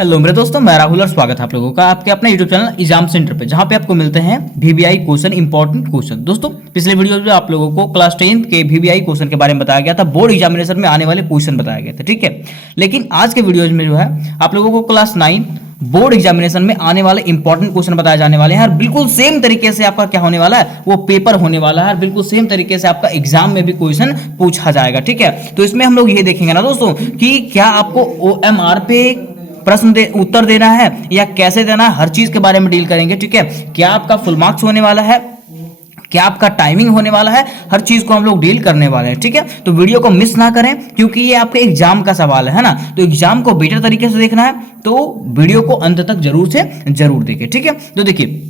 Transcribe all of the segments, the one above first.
Hello मेरे दोस्तों, मैं राहुल और स्वागत है आप लोगों का आपके अपने यूट्यूब चैनल एग्जाम सेंटर पे, जहां पे आपको मिलते हैं वीवीआई क्वेश्चन, इंपॉर्टेंट क्वेश्चन। दोस्तों पिछले वीडियो में आप लोगों को क्लास 10 के वीवीआई क्वेश्चन के बारे में बताया गया था, बोर्ड एग्जामिनेशन में आने वाले क्वेश्चन बताया गया था, ठीक है। लेकिन आज के वीडियोज में जो है आप लोगों को क्लास 9 बोर्ड एग्जामिनेशन में आने वाले इंपॉर्टेंट क्वेश्चन बताए जाने वाले हैं और बिल्कुल सेम तरीके से आपका क्या होने वाला है, वो पेपर होने वाला है और बिल्कुल सेम तरीके से आपका एग्जाम में भी क्वेश्चन पूछा जाएगा, ठीक है। तो इसमें हम लोग ये देखेंगे ना दोस्तों कि क्या आपको ओएमआर पे प्रश्न उत्तर देना है या कैसे देना है, हर चीज के बारे में डील करेंगे, ठीक है। क्या आपका फुल मार्क्स होने वाला है, क्या आपका टाइमिंग होने वाला है, हर चीज को हम लोग डील करने वाले हैं, ठीक है। तो वीडियो को मिस ना करें क्योंकि ये आपके एग्जाम का सवाल है ना। तो एग्जाम को बेटर तरीके से देखना है तो वीडियो को अंत तक जरूर से जरूर देखें, ठीक है। तो देखिए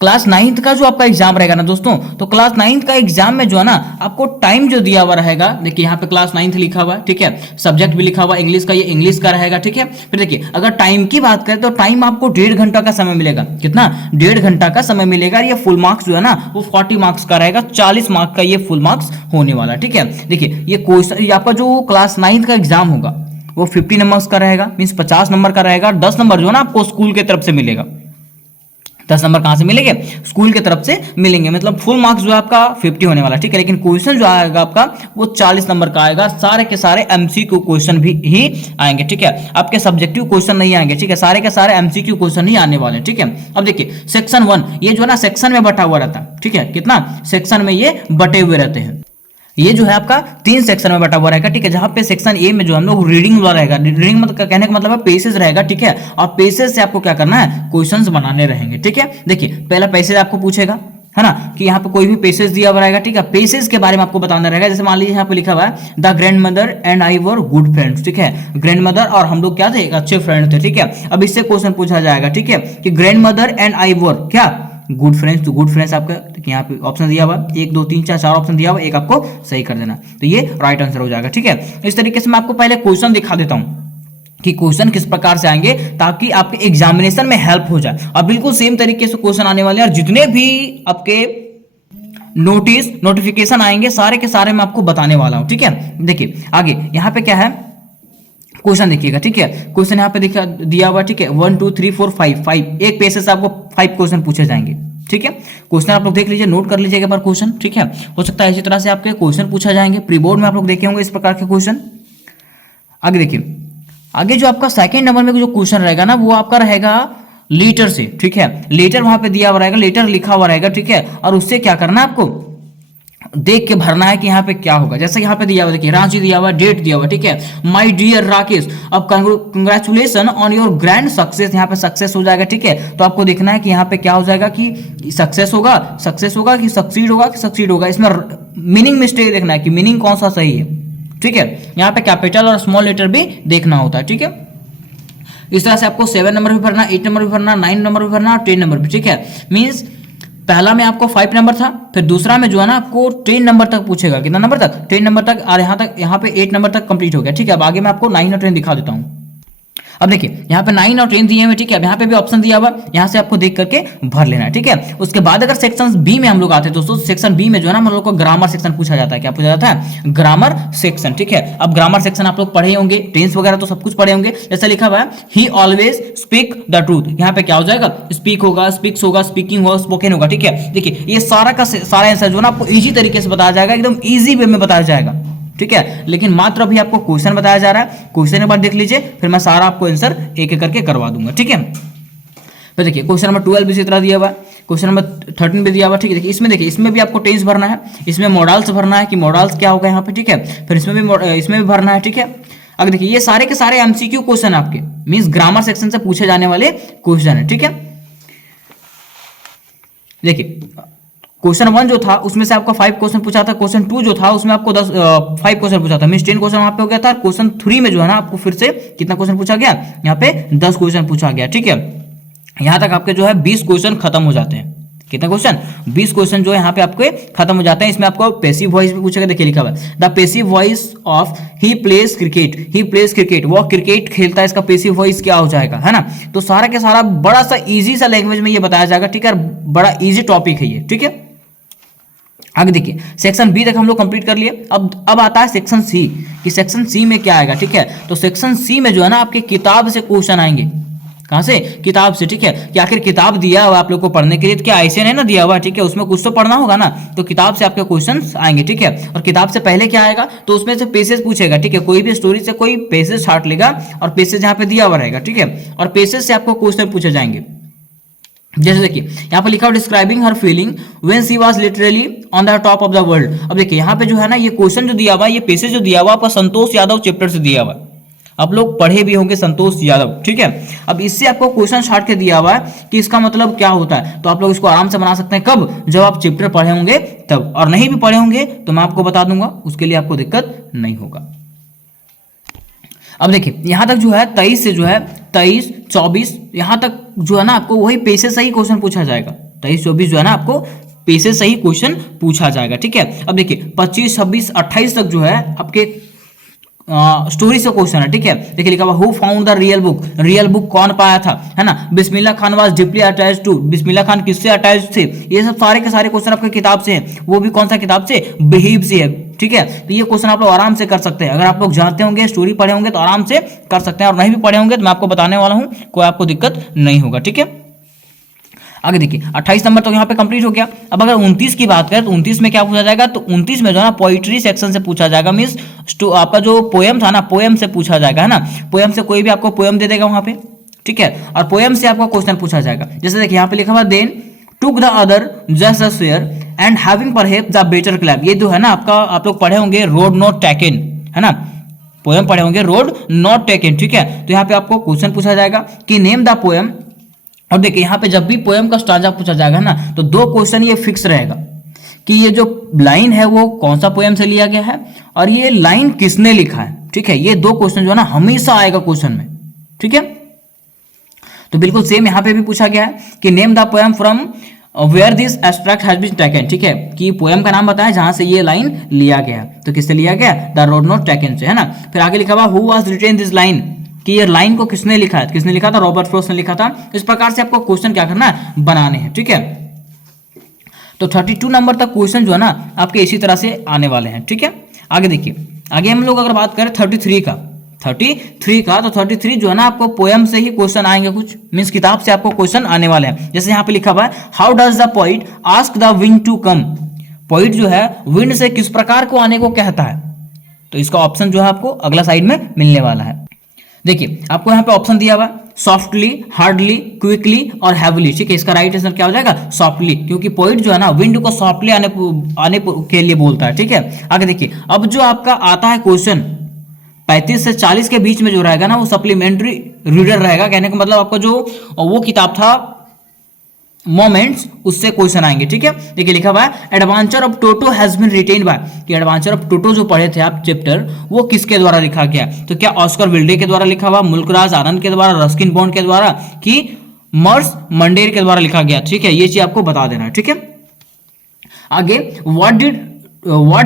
क्लास 9th का जो आपका एग्जाम रहेगा ना दोस्तों, तो क्लास 9th का एग्जाम में जो है ना आपको टाइम जो दिया हुआ रहेगा, देखिए यहाँ पे क्लास 9th लिखा हुआ है, ठीक है। सब्जेक्ट भी लिखा हुआ है इंग्लिश का, ये इंग्लिश का रहेगा, ठीक है। फिर देखिए अगर टाइम की बात करें तो टाइम आपको 1.5 घंटा का समय मिलेगा। कितना? 1.5 घंटा का समय मिलेगा। ये फुल मार्क्स जो है ना वो 40 मार्क्स का रहेगा, 40 मार्क्स का ये फुल मार्क्स होने वाला, ठीक है। देखिए ये क्वेश्चन आपका जो क्लास 9th का एग्जाम होगा वो 50 नंबर का रहेगा, मीन 50 नंबर का रहेगा। 10 नंबर जो है ना आपको स्कूल की तरफ से मिलेगा। 10 नंबर कहां से मिलेंगे? स्कूल की तरफ से मिलेंगे। मतलब फुल मार्क्स जो है आपका 50 होने वाला, ठीक है। लेकिन क्वेश्चन जो आएगा आपका वो 40 नंबर का आएगा। सारे के सारे एमसीक्यू क्वेश्चन भी ही आएंगे, ठीक है। आपके सब्जेक्टिव क्वेश्चन नहीं आएंगे, ठीक है। सारे के सारे एमसीक्यू क्वेश्चन ही आने वाले, ठीक है। अब देखिए सेक्शन 1 ये जो है ना सेक्शन में बटा हुआ रहता है, ठीक है। कितना सेक्शन में ये बटे हुए रहते हैं। ये जो है आपका 3 सेक्शन में बटा हुआ रहेगा, ठीक है। जहां पे सेक्शन ए में जो हम लोग रीडिंग वाला रहेगा, रीडिंग मतलब कहने का मतलब है पेसेज रहेगा, ठीक है। और पेसेज से आपको क्या करना है, क्वेश्चंस बनाने रहेंगे, ठीक है। देखिए पहला पेसेज आपको पूछेगा, है ना, कि यहाँ पे कोई भी पेसेज दिया हुआ रहेगा, ठीक है। पेसेज के बारे में आपको बताना रहेगा। जैसे मान लीजिए यहाँ पे लिखा हुआ है the grand mother and I were good friends, ठीक है। ग्रैंड मदर और हम लोग क्या थे, एक अच्छे फ्रेंड थे, ठीक है। अब इससे क्वेश्चन पूछा जाएगा, ठीक है, कि ग्रैंड मदर एंड आई वर क्या गुड फ्रेंड्स। तो गुड फ्रेंड्स आपका यहाँ पे ऑप्शन दिया हुआ 1 2 3 4 ऑप्शन दिया हुआ, एक आपको सही कर देना, तो ये राइट आंसर हो जाएगा, ठीक है। इस तरीके से मैं आपको पहले क्वेश्चन दिखा देता हूं कि क्वेश्चन किस प्रकार से आएंगे ताकि आपके एग्जामिनेशन में हेल्प हो जाए। और बिल्कुल सेम तरीके से क्वेश्चन आने वाले हैं और जितने भी आपके नोटिफिकेशन आएंगे सारे के सारे मैं आपको बताने वाला हूं, ठीक है। देखिए आगे यहाँ पे क्या है, क्वेश्चन देखिएगा, ठीक है। क्वेश्चन यहाँ पे दिया हुआ, ठीक है। 1 2 3 4 5 एक पेज से आपको 5 क्वेश्चन पूछे जाएंगे, ठीक है। क्वेश्चन आप लोग देख लीजिए, नोट कर लीजिएगा पर क्वेश्चन, ठीक है। हो सकता है इसी तरह से आपके क्वेश्चन पूछा जाएंगे। प्री बोर्ड में आप लोग देखे होंगे इस प्रकार के क्वेश्चन। आगे देखिए, आगे जो आपका सेकंड नंबर में जो क्वेश्चन रहेगा ना वो आपका रहेगा लेटर से, ठीक है। लेटर वहां पे दिया हुआ रहेगा, लेटर लिखा हुआ रहेगा, ठीक है। और उससे क्या करना है, आपको देख के भरना है कि यहाँ पे क्या होगा। जैसे यहाँ पे दिया हुआ, देखिए रांची दिया हुआ, डेट दिया हुआ, ठीक है। माय डियर राकेश, अब congratulation on your grand success, यहाँ पे सक्सेस हो जाएगा, ठीक है। तो आपको देखना है कि यहाँ पे क्या हो जाएगा, कि सक्सेस होगा कि सक्सीड होगा कि सक्सीड होगा। इसमें मीनिंग मिस्टेक देखना है कि मीनिंग कौन सा सही है, ठीक है। यहाँ पे कैपिटल और स्मॉल लेटर भी देखना होता है, ठीक है। इस तरह से आपको 7 नंबर भी भरना, 8 नंबर भी भरना, 9 नंबर भी भरना और 10 नंबर भी, ठीक है। मीन्स पहला में आपको 5 नंबर था, फिर दूसरा में जो है ना आपको 10 नंबर तक पूछेगा। कितना नंबर तक? 10 नंबर तक। और यहाँ पे 8 नंबर तक कंप्लीट हो गया, ठीक है। अब आगे मैं आपको 9 और 10 दिखा देता हूँ। अब देखिए यहाँ पे 9 और 10 दिए हुए, ठीक है। अब यहाँ पे भी ऑप्शन दिया हुआ, यहाँ से आपको देख करके भर लेना है, ठीक है। उसके बाद अगर सेक्शन बी में हम लोग आते हैं दोस्तों, सेक्शन बी में जो है ना हम लोग को ग्रामर सेक्शन पूछा जाता है। क्या पूछा जाता है? ग्रामर सेक्शन, ठीक है। अब ग्रामर सेक्शन आप लोग पढ़े होंगे, टेंस वगैरह तो सब कुछ पढ़े होंगे। जैसे लिखा हुआ है ही ऑलवेज स्पीक द ट्रूथ, यहाँ पे क्या हो जाएगा, स्पीक होगा, स्पीक्स होगा, स्पीकिंग होगा, स्पोकन होगा, ठीक है। देखिए ये सारा का सारा आंसर जो है ना आपको इजी तरीके से बताया जाएगा, एकदम इजी वे में बताया जाएगा, ठीक है। लेकिन मात्र अभी आपको क्वेश्चन बताया जा रहा है। क्वेश्चन एक बार देख लीजिए, फिर मैं सारा आपको आंसर एक एक करके करवा दूंगा, ठीक है। फिर देखिए क्वेश्चन नंबर 12 भी इसी तरह दिया हुआ है, क्वेश्चन नंबर 13 भी दिया हुआ है, ठीक है। देखिए इसमें भी आपको टेंस भरना है, इसमें मॉडल्स भरना है कि मॉडल्स क्या होगा यहाँ पे, ठीक है। फिर इसमें भी भरना है, ठीक है। अगर देखिए ये सारे के सारे एमसीक्यू क्वेश्चन आपके मींस ग्रामर सेक्शन से पूछे जाने वाले क्वेश्चन है, ठीक है। देखिए क्वेश्चन 1 जो था उसमें से आपको 5 क्वेश्चन पूछा था। क्वेश्चन 2 जो था उसमें आपको 5 क्वेश्चन पूछा था, मींस 10 क्वेश्चन वहां पे हो गया था। क्वेश्चन 3 में जो है ना आपको फिर से कितना क्वेश्चन पूछा गया, यहाँ पे 10 क्वेश्चन पूछा गया, ठीक है। यहाँ तक आपके जो है 20 क्वेश्चन खत्म हो जाते हैं। कितना क्वेश्चन? 20 क्वेश्चन जो है यहाँ पे आपके खत्म हो जाते हैं। इसमें आपको पैसिव वॉइस भी पूछेगा, देखिए लिखा हुआ है the passive voice of he plays cricket, वो क्रिकेट खेलता है, इसका पैसिव वॉइस क्या हो जाएगा, है ना। तो सारा के सारा बड़ा सा इजी सा लैंग्वेज में ये बताया जाएगा, ठीक है। बड़ा इजी टॉपिक है ये, ठीक है। आगे देखिए सेक्शन बी तक हम लोग कंप्लीट कर लिए। अब आता है सेक्शन सी, कि सेक्शन सी में क्या आएगा। ठीक है, तो सेक्शन सी में जो है ना आपके किताब से क्वेश्चन आएंगे। कहाँ से? किताब से। ठीक है, कि आखिर किताब दिया हुआ आप लोग को पढ़ने के लिए, तो क्या ऐसे नहीं ना दिया हुआ। ठीक है, उसमें कुछ तो पढ़ना होगा ना, तो किताब से आपके क्वेश्चंस आएंगे। ठीक है, और किताब से पहले क्या आएगा, तो उसमें से पेसेज पूछेगा। ठीक है, कोई भी स्टोरी से कोई पेसेज छाट लेगा और पेसेज यहाँ पे दिया हुआ रहेगा। ठीक है, और पेसेज से आपको क्वेश्चन पूछे जाएंगे। जैसे देखिए यहाँ पर लिखा हुआ describing her feeling when she was literally on the top of the world. अब देखिए यहाँ पे जो है ना ये क्वेश्चन जो दिया हुआ, ये पेसेज जो दिया हुआ आपका संतोष यादव चैप्टर से दिया हुआ, आप लोग पढ़े भी होंगे संतोष यादव। ठीक है, अब इससे आपको क्वेश्चन छाट के दिया हुआ है कि इसका मतलब क्या होता है, तो आप लोग इसको आराम से बना सकते हैं। कब? जब आप चैप्टर पढ़े होंगे तब, और नहीं भी पढ़े होंगे तो मैं आपको बता दूंगा, उसके लिए आपको दिक्कत नहीं होगा। अब देखिए यहां तक जो है 23 से जो है 23, 24 यहां तक जो है ना आपको वही पेसेज से ही क्वेश्चन पूछा जाएगा। 23, 24 जो है ना आपको पेसेज से ही क्वेश्चन पूछा जाएगा। ठीक है, अब देखिए 25, 26, 28 तक जो है आपके स्टोरी से क्वेश्चन है। ठीक है, देखिए लिखा हुआ who found the real book, real book कौन पाया था, है ना। Bismillah Khan was deeply attached to, Bismillah Khan किससे अटैच थे। ये सब सारे के सारे क्वेश्चन आपके किताब से हैं, वो भी कौन सा किताब से? बिहीव से है। ठीक है, तो ये क्वेश्चन आप लोग आराम से कर सकते हैं। अगर आप लोग जानते होंगे, स्टोरी पढ़े होंगे तो आराम से कर सकते हैं, और नहीं भी पढ़े होंगे तो मैं आपको बताने वाला हूं, कोई आपको दिक्कत नहीं होगा। ठीक है, आगे देखिए 28 नंबर तो यहाँ पे कंप्लीट हो गया। अब अगर 29 की बात करें तो 29 में क्या पूछा जाएगा, तो 29 में जो है ना पोइट्री सेक्शन से पूछा जाएगा। मींस आपका जो पोएम था ना, पोएम से पूछा जाएगा, है ना। पोएम से कोई भी आपको पोएम दे देगा वहां पे। ठीक है, और पोएम से आपको क्वेश्चन पूछा जाएगा। जैसे देखिए यहाँ पे लिखा हुआ then took the other just a share and having perhaps the better clap. ये जो है ना आपका, आप लोग पढ़े होंगे रोड नॉट टेकन, है ना। पोएम पढ़े होंगे रोड नॉट टेकन। ठीक है, तो यहाँ पे आपको क्वेश्चन पूछा जाएगा कि नेम द पोएम। और देखिए यहाँ पे जब भी पोएम का स्टांजा पूछा जाएगा ना, तो दो क्वेश्चन ये फिक्स रहेगा कि ये जो लाइन है वो कौन सा पोएम से लिया गया है, और ये लाइन किसने लिखा है। ठीक है, ये दो क्वेश्चन जो है ना हमेशा आएगा क्वेश्चन में। ठीक है, तो बिल्कुल सेम यहाँ पे भी पूछा गया है कि name the poem from where this abstract has been taken. ठीक है, कि पोएम का नाम बताया जहां से ये लाइन लिया गया, तो किससे लिया गया? द रोड नॉट टेकन से, है ना। फिर आगे लिखा हुआ who was written this line, कि ये लाइन को किसने लिखा है, किसने लिखा था? रॉबर्ट फ्रॉस्ट ने लिखा था। इस प्रकार से आपको क्वेश्चन क्या करना है? बनाने हैं। ठीक है, तो 32 नंबर तक क्वेश्चन जो है ना आपके इसी तरह से आने वाले हैं। ठीक है, आगे देखिए, आगे हम लोग अगर बात करें 33 का, तो 33 जो है ना आपको पोएम से ही क्वेश्चन आएंगे कुछ, मींस किताब से आपको क्वेश्चन आने वाले हैं। जैसे यहाँ पे लिखा हुआ है how does the poet ask the wind to come. Poet जो है विंड से किस प्रकार को आने को कहता है, तो इसका ऑप्शन जो है आपको अगला साइड में मिलने वाला है। देखिए आपको यहाँ पे ऑप्शन दिया हुआ है सॉफ्टली, हार्डली, क्विकली और हैवीली। ठीक है, इसका राइट आंसर क्या हो जाएगा? सॉफ्टली, क्योंकि पोइट जो है ना विंड को सॉफ्टली आने के लिए बोलता है। ठीक है, आगे देखिए अब जो आपका आता है क्वेश्चन 35 से 40 के बीच में जो रहेगा ना वो सप्लीमेंट्री रीडर रहेगा। कहने का मतलब आपका जो वो किताब था मोमेंट्स, उससे क्वेश्चन आएंगे। ठीक है, देखिए लिखा हुआ है adventure of Toto has been written by, कि एडवेंचर ऑफ टोटो जो पढ़े थे आप चैप्टर, वो किसके द्वारा लिखा गया? तो क्या ऑस्कर विल्डे के द्वारा लिखा हुआ, मुल्कराज आनंद के द्वारा, रस्किन बॉन्ड के द्वारा, कि मर्स मंडेर के द्वारा लिखा गया? ठीक है, ये चीज आपको बता देना है। ठीक है, आगे व्हाट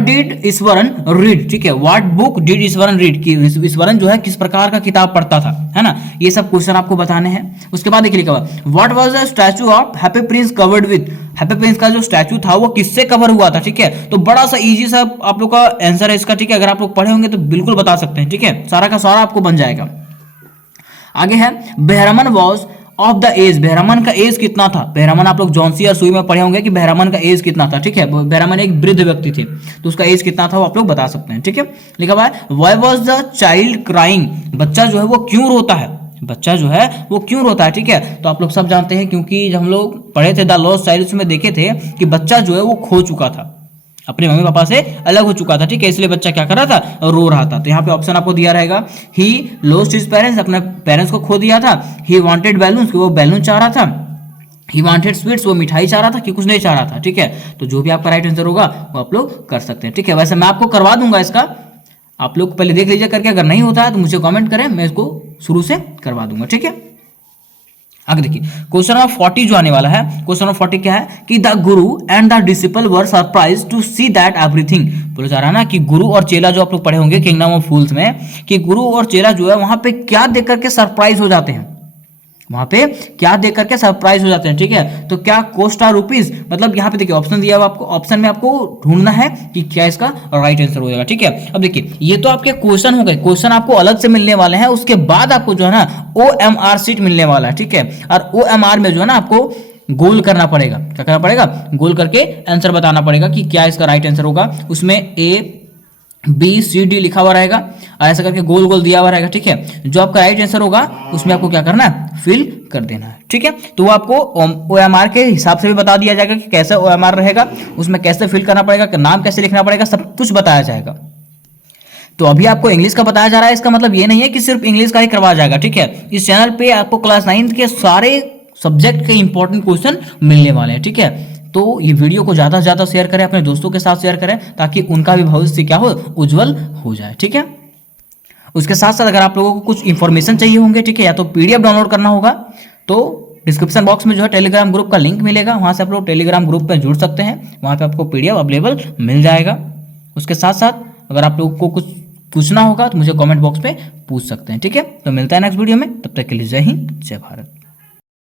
डिड ईश्वरन रीड। ठीक है, what book did Eswaran read, कि ईश्वरन जो है किस प्रकार का किताब पढ़ता था, है ना। ये सब क्वेश्चन आपको बताने हैं। उसके बाद देखिए लिखा हुआ what was the statue of happy Prince covered with. Happy Prince का जो स्टैचू था वो किससे कवर हुआ था? ठीक है, तो बड़ा सा इजी सा आप लोग का आंसर है इसका। ठीक है, अगर आप लोग पढ़े होंगे तो बिल्कुल बता सकते हैं। ठीक है, सारा का सारा आपको बन जाएगा। आगे है Behrman was of the age. Behrman का एज कितना था? बेहरमन आप लोग जॉन्सी और सुई में पढ़े होंगे कि बेहरमन का एज कितना था। ठीक है, बेहरमन एक वृद्ध व्यक्ति थे, तो उसका एज कितना था वो आप लोग बता सकते हैं। ठीक है, लिखा हुआ है why was the child crying. बच्चा जो है वो क्यों रोता है? बच्चा जो है वो क्यों रोता है? ठीक है, तो आप लोग सब जानते हैं, क्योंकि जब हम लोग पढ़े थे द लॉस्ट चाइल्ड, उसमें देखे थे कि बच्चा जो है वो खो चुका था, अपने मम्मी पापा से अलग हो चुका था। ठीक है, इसलिए बच्चा क्या कर रहा था? रो रहा था। तो यहाँ पे ऑप्शन आपको दिया रहेगा ही लॉस्ट हिज पेरेंट्स, अपने पेरेंट्स को खो दिया था। ही वांटेड बैलून्स, वो बैलून चाह रहा था। ही वांटेड स्वीट्स, वो मिठाई चाह रहा था कि कुछ नहीं चाह रहा था। ठीक है, तो जो भी आपका राइट आंसर होगा वो आप लोग कर सकते हैं। ठीक है, वैसे मैं आपको करवा दूंगा इसका, आप लोग पहले देख लीजिए करके, अगर नहीं होता है तो मुझे कॉमेंट करें, मैं इसको शुरू से करवा दूंगा। ठीक है, आगे देखिए क्वेश्चन नंबर 40 जो आने वाला है। क्वेश्चन नंबर 40 क्या है कि the guru and the disciple were surprise to see that everything. बोला जा रहा है ना कि गुरु और चेला, जो आप लोग पढ़े होंगे किंगडम ऑफ फूल्स में, कि गुरु और चेला जो है वहां पे क्या देख करके सरप्राइज हो जाते हैं। वहां पे क्या देख करके सरप्राइज हो जाते हैं। ठीक है, तो क्या कोस्ट आर रुपीज, मतलब यहाँ पे देखिए ऑप्शन दिया हुआ आपको, ऑप्शन में आपको ढूंढना है कि क्या इसका राइट आंसर हो जाएगा। ठीक है, अब देखिए ये तो आपके क्वेश्चन हो गए, क्वेश्चन आपको अलग से मिलने वाले हैं, उसके बाद आपको जो है ना OMR शीट मिलने वाला है। ठीक है, और OMR में जो है ना आपको गोल करना पड़ेगा, क्या करना पड़ेगा, गोल करके आंसर बताना पड़ेगा कि क्या इसका राइट आंसर होगा। उसमें ABCD लिखा हुआ रहेगा और ऐसा करके गोल गोल दिया हुआ रहेगा। ठीक है, जो आपका राइट आंसर होगा उसमें आपको क्या करना है, फिल कर देना है। ठीक है, तो वो आपको OMR के हिसाब से भी बता दिया जाएगा कि कैसे OMR रहेगा, उसमें कैसे फिल करना पड़ेगा, नाम कैसे लिखना पड़ेगा, सब कुछ बताया जाएगा। तो अभी आपको इंग्लिश का बताया जा रहा है, इसका मतलब ये नहीं है कि सिर्फ इंग्लिश का ही करवाया जाएगा। ठीक है, इस चैनल पे आपको क्लास 9 के सारे सब्जेक्ट के इंपॉर्टेंट क्वेश्चन मिलने वाले हैं। ठीक है, तो ये वीडियो को ज़्यादा से ज़्यादा शेयर करें, अपने दोस्तों के साथ शेयर करें, ताकि उनका भी भविष्य क्या हो, उज्जवल हो जाए। ठीक है, उसके साथ साथ अगर आप लोगों को कुछ इंफॉर्मेशन चाहिए होंगे, ठीक है, या तो PDF डाउनलोड करना होगा, तो डिस्क्रिप्शन बॉक्स में जो है टेलीग्राम ग्रुप का लिंक मिलेगा, वहां से आप लोग टेलीग्राम ग्रुप में जुड़ सकते हैं, वहां पे आपको PDF अवेलेबल मिल जाएगा। उसके साथ साथ अगर आप लोगों को कुछ पूछना होगा तो मुझे कमेंट बॉक्स में पूछ सकते हैं। ठीक है, तो मिलता है नेक्स्ट वीडियो में, तब तक के लिए जय हिंद, जय भारत।